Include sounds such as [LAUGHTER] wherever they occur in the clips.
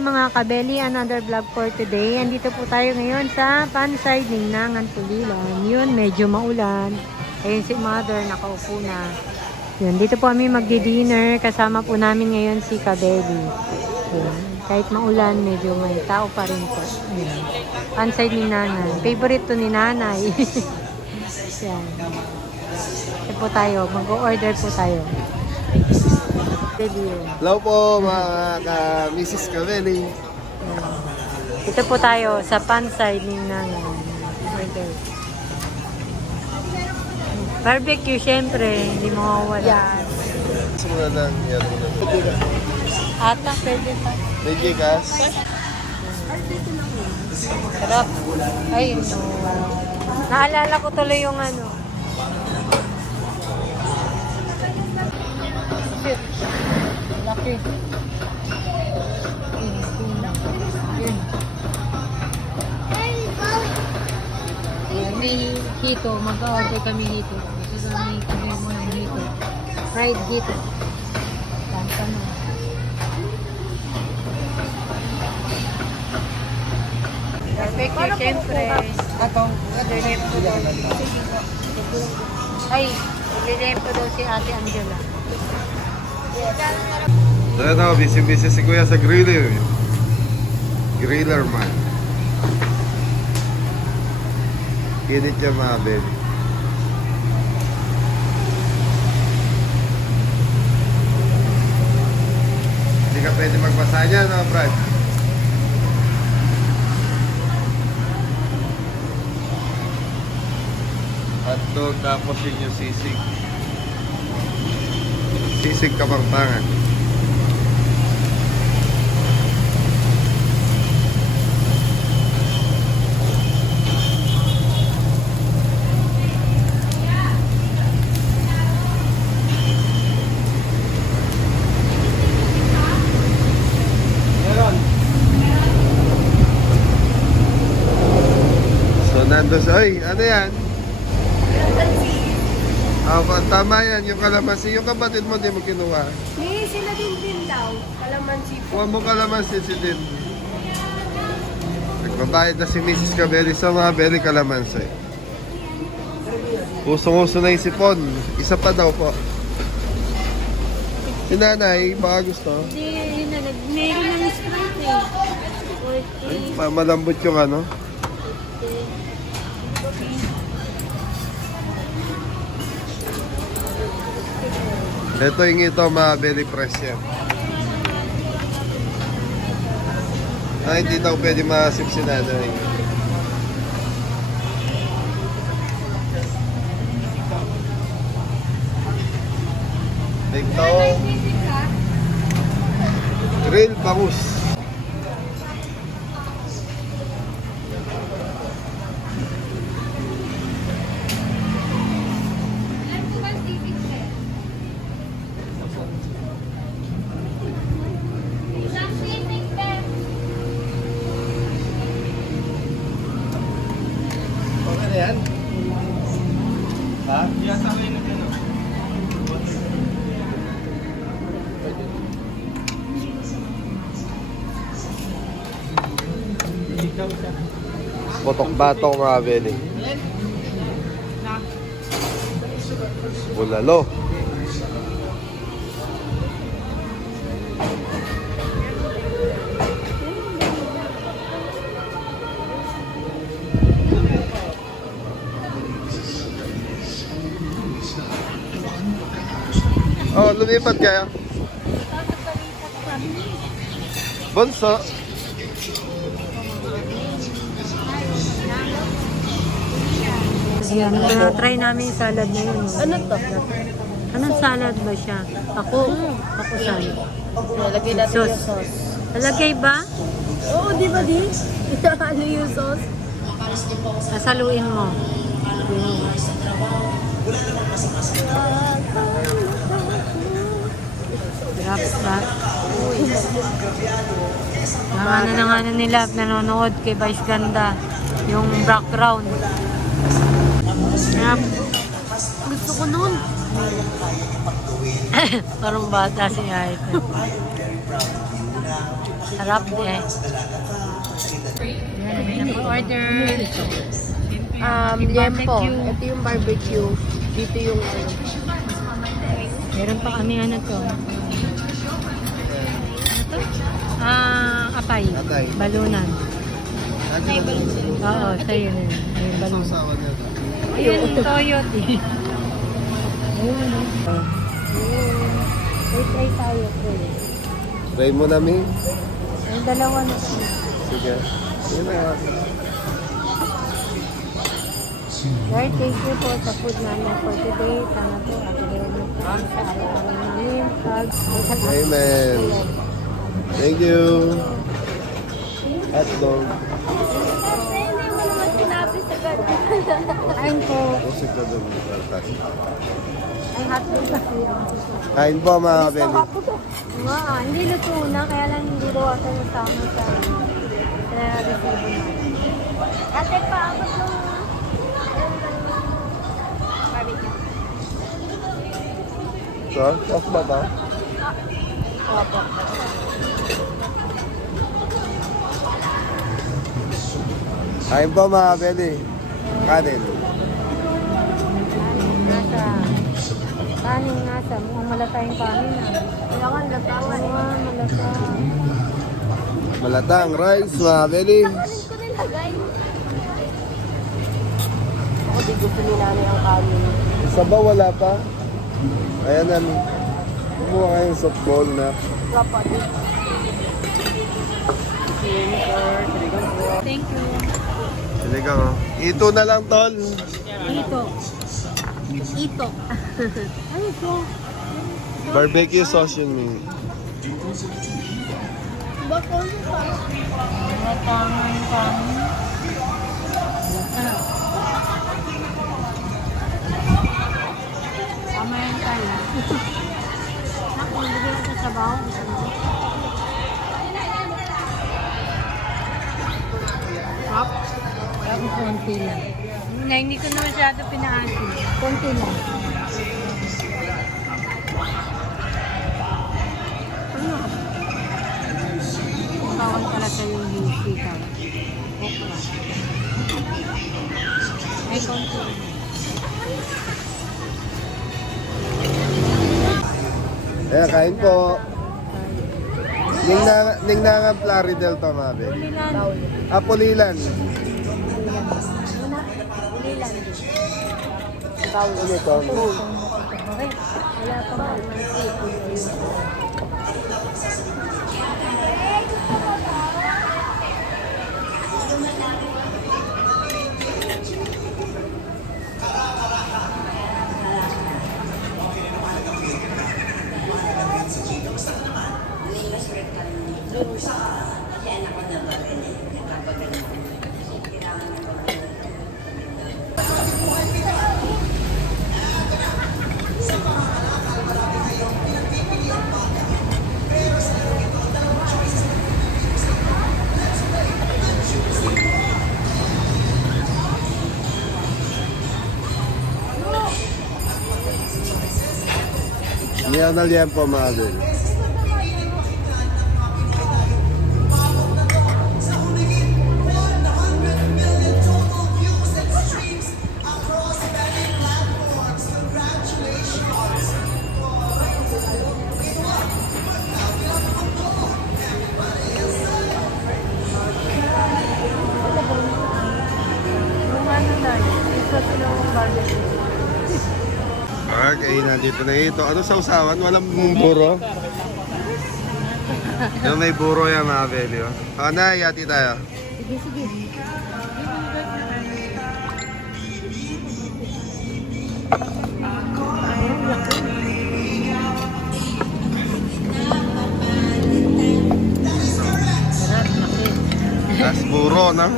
mga kabeli, another vlog for today. Andito po tayo ngayon sa Pansay, Ninangan, Pulilan. Yun, medyo maulan. Ayun si mother, nakaupo na. Yun, dito po kami magdi-dinner. Kasama po namin ngayon si Kabeli. Kahit maulan, medyo may tao pa rin po. Yun. Pansay, Ninangan. Favorite to ni nanay. [LAUGHS] Yan. Ito po tayo, mag-order po tayo. Hello po mga ka-Mrs. Cavelli. Ito po tayo sa Nanay. Order. Barbecue, syempre, hindi mo mawawala. Yan. Na lang yan. Ata, pwede pa. May gigas. Sarap. Ay, no. Naalala ko tuloy yung ano. Laki. May hito. Mag-order kami hito. Gusto namin kami mo ng hito. Fried hito. Tanta mo. Barbecue, syempre. Lilempo daw. Ay, lilempo daw si Ate Angela. So ito, busy-busy si Kuya sa griller. Griller man. Kinit niya mga baby. Hindi ka pwede magbasa niya, no, Brad? Hotdog, tapos yun yung sisig. Sisig kapangpangan. So nandun sa, oy, ano yan? Tama yan, yung kalamansi. Yung kapatid mo, di mo kinuha. Eh, sila din din daw. Kalamansi po. Huwag mo kalamansi si din. Nagbabayad na si Mrs. Cabelli sa mga belly kalamansi. Usong-uso na yung sipon. Isa pa daw po. Si nanay, baka gusto. Hindi, yun na. Nag-meron ng Sprite eh. Ay, ma- malambot yung ano. Ito yung ito, mga belly press yan. Ay, hindi daw pwede masip si nanay. Ito, grill bangus. Na yan? Ha? Botok-batong mga beli. Bulalo. Oh, lumipat kaya. Bonso. Ayan, uh, try namin yung salad na yun. Ano to? Anong salad ba siya? Ako, ako salad. Lagay natin Sauce. yung sauce. Talagay ba? Oo, di ba di? [LAUGHS] ano yung sauce? Sasaluin mo. Drop that. Ang ano na ano nila, nanonood kay Vice Ganda. Yung background. Kaya, gusto ko nun. [LAUGHS] Parang bata si Aiko. Sarap eh. Order. Um, liempo. Ito yung barbecue. Dito yung ano. Meron pa kami. Ano to? Ah, apay. Apay. Balunan. Oo, sa'yo na yun. Ayun, balunan. Ayun, toyot eh. Ayun, oh. Wait, [LAUGHS] wait tayo. Try mo namin. Yung dalawa na. Sige. Yun na. Lord, thank you po sa food namin for today. Sana po po kami sa araw-araw namin. Pag Amen. Thank you. Sa ganun. Kain po. Ay, hotdog kasi. Kain po mga kabeli. Nga, hindi luto na. Kaya lang hindi daw nasama sa sa resibo na. Ate pa ako yung barbecue. So, sauce ba to? Opo. Kain po mga kabeli. Kanin. Kanin nasa. Kanin nasa. Mukhang malata yung kanin ah. Kailangan latangan. Mukhang malata. Malatang rice mga kabeli. Kanin ko nilagay. Ako di gusto ni nanay ang kanin. Sabaw wala pa. Ayan na. Kumuha kayong softball na. Wala pa din. Thank you. Ka oh. Ito na lang tol. Ito. Ito. Ano ito? Barbecue sauce yun. Ming. Kanin. Malata. Kamayan tayo. Naku, hindi ko ito sabaw. Sarap. Sarap konti lang. Na, hindi ko na masyado pinaasin. Konti lang. Ano? Bawal pala sa yung sitaw. Okra. Ay, konti. Ayan, kain po. Ningnang, ningnangan Plaridel to mga kabeli. Ulilan. Apulilan. Ulilan. Ano ito? Wala pa ba? Yan na liyan po mga nandito na ito. Ano sa usawan? Walang buro? [LAUGHS] Yung may buro yan mga. Oh. Ah, na, yati tayo. Sige, sige. Tapos buro, no?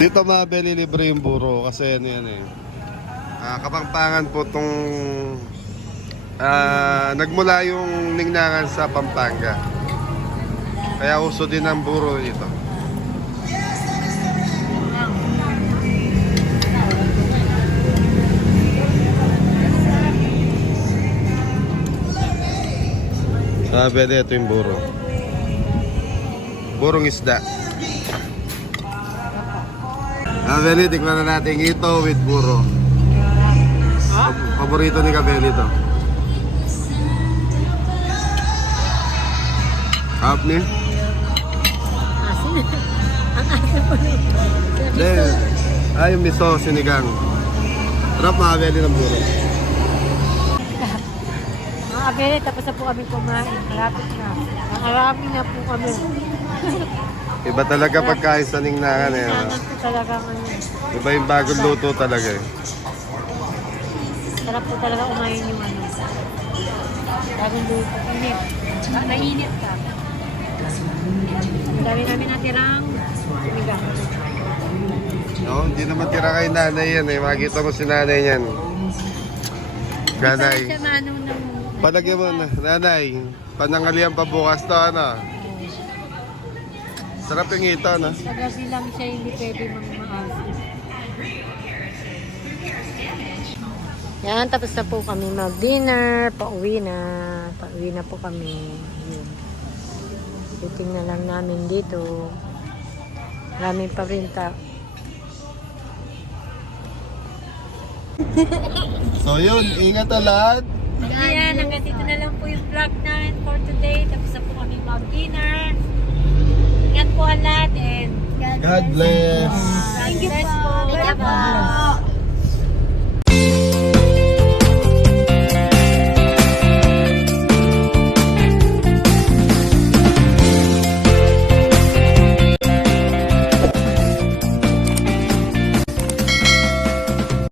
Dito mga beli libre yung buro kasi ano yan eh. Ah, kapangpangan po tong ah, nagmula yung ningnangan sa Pampanga. Kaya uso din ang buro dito. Ah, beli ito yung buro. burong isda. Kabeli, tikman na natin ito with buro. Pab- Paborito ni Kabeli to. Hap ni? Asin. Ang asin po. Hindi. Ay, miso, sinigang. Sarap mga Kabeli ng buro. Mga abere, tapos na po kami kumain. Malapit na. Nakarami na po kami. Iba talaga pagkain sa ningnangan eh. Talaga ano. Iba yung bagong luto talaga eh. Sarap po talaga kumain yung ano. Bagong luto. Init. Na- Nainit ka. Ang dami namin natirang sinigang. No, hindi naman tira kay nanay yan eh. Makikita mo si nanay yan. Nanay. Palagyan mo na, nanay. Panangalian pa bukas to, ano? Sarap yung ito, no? Sa gabi lang siya hindi pwede magmaasin. Yan, tapos na po kami mag-dinner. Pauwi na. Pauwi na po kami. Yun. Titingnan lang namin dito. Maraming parinta. [LAUGHS] So yun, ingat na lahat. Ayan, hanggang dito na lang po yung vlog namin for today. Tapos na po kami mag-dinner. Ingat po ang lahat and God bless. God bless po. Bye-bye.